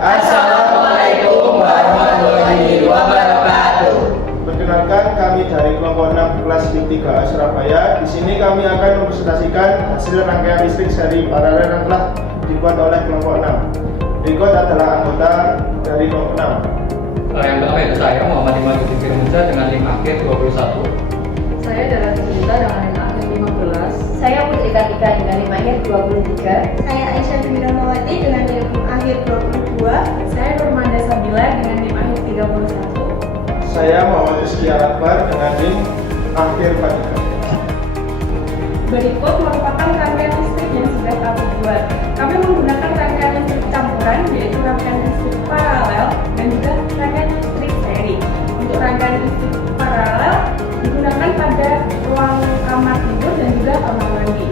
Assalamualaikum warahmatullahi wabarakatuh. Perkenalkan, kami dari kelompok 6 kelas D3 Surabaya. Di sini kami akan mempresentasikan hasil rangkaian listrik seri paralel yang telah dibuat oleh kelompok 6. Berikut adalah anggota dari kelompok 6. Yang pertama itu saya, Muhammad Iman Yudhik Firmansyah dengan NIM akhir 21. Saya Dara Cinta dengan NIM akhir 15. Saya Putri Kartika dengan NIM akhir 23. Saya Aisyah Dwi Rahmawati dengan NIM akhir 22. Saya Nurmanda Sabila dengan NIM akhir 31. Saya Muhammad Rizky Akbar dengan NIM akhir 43. Berikut merupakan rangkaian listrik yang sudah kami buat. Kami menggunakan rangkaian listrik campuran, yaitu rangkaian listrik paralel dan juga rangkaian listrik seri. Untuk rangkaian listrik paralel digunakan pada ruang kamar tidur dan juga kamar mandi.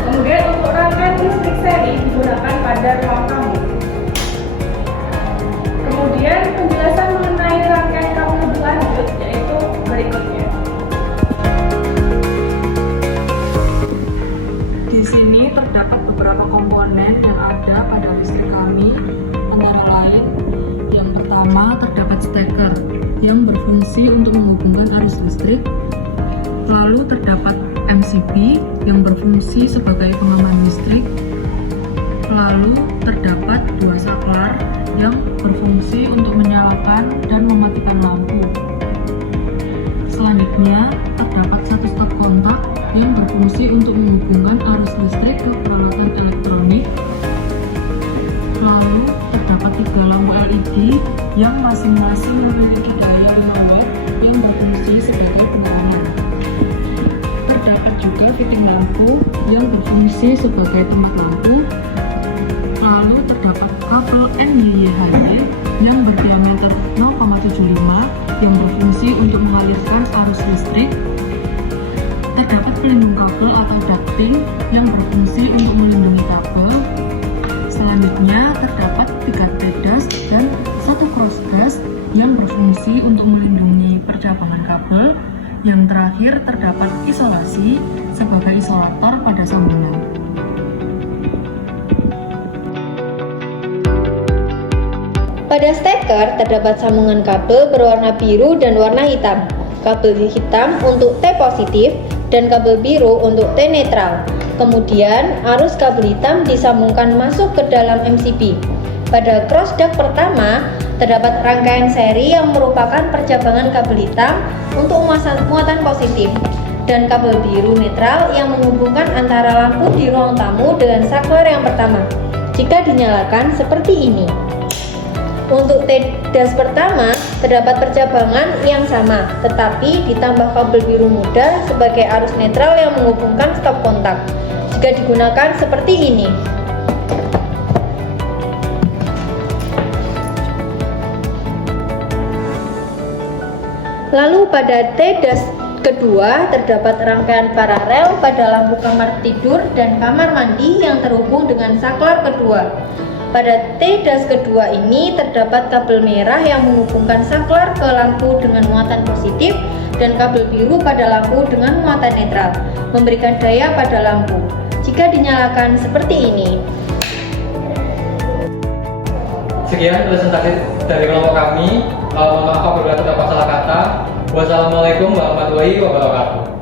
Kemudian untuk rangkaian listrik seri digunakan pada ruang tamu. Kemudian penjelasan mengenai rangkaian kabel lebih lanjut yaitu berikutnya. Di sini terdapat beberapa komponen yang ada pada listrik kami, antara lain yang pertama terdapat steker yang berfungsi untuk menghubungkan arus listrik, lalu terdapat MCB yang berfungsi sebagai pengaman listrik, lalu terdapat dua saklar yang berfungsi untuk menyalakan dan mematikan lampu. Selanjutnya terdapat satu stop kontak yang berfungsi untuk menghubungkan arus listrik ke peralatan elektronik. Lalu terdapat tiga lampu LED yang masing-masing memiliki daya 5 watt yang berfungsi sebagai pengaman. Terdapat juga fitting lampu yang berfungsi sebagai tempat lampu. Lalu terdapat kabel NYYHD yang berdiameter 0,75 yang berfungsi untuk mengalirkan arus listrik. Terdapat pelindung kabel atau ducting yang berfungsi untuk melindungi kabel. Selanjutnya terdapat 3 tedas dan 1 crossgas yang berfungsi untuk melindungi percabangan kabel. Yang terakhir terdapat isolasi sebagai isolator pada sambungan. Pada steker terdapat sambungan kabel berwarna biru dan warna hitam. Kabel hitam untuk T positif dan kabel biru untuk T netral. Kemudian arus kabel hitam disambungkan masuk ke dalam MCB. Pada cross duct pertama terdapat rangkaian seri yang merupakan percabangan kabel hitam untuk muatan positif dan kabel biru netral yang menghubungkan antara lampu di ruang tamu dengan saklar yang pertama. Jika dinyalakan seperti ini. Untuk tedas pertama terdapat percabangan yang sama, tetapi ditambah kabel biru muda sebagai arus netral yang menghubungkan stop kontak. Jika digunakan seperti ini. Lalu pada tedas kedua terdapat rangkaian paralel pada lampu kamar tidur dan kamar mandi yang terhubung dengan saklar kedua. Pada tedas kedua ini terdapat kabel merah yang menghubungkan saklar ke lampu dengan muatan positif dan kabel biru pada lampu dengan muatan netral, memberikan daya pada lampu. Jika dinyalakan seperti ini. Sekian presentasi dari kelompok kami. Mohon maaf apabila terdapat salah kata. Wassalamualaikum warahmatullahi wabarakatuh.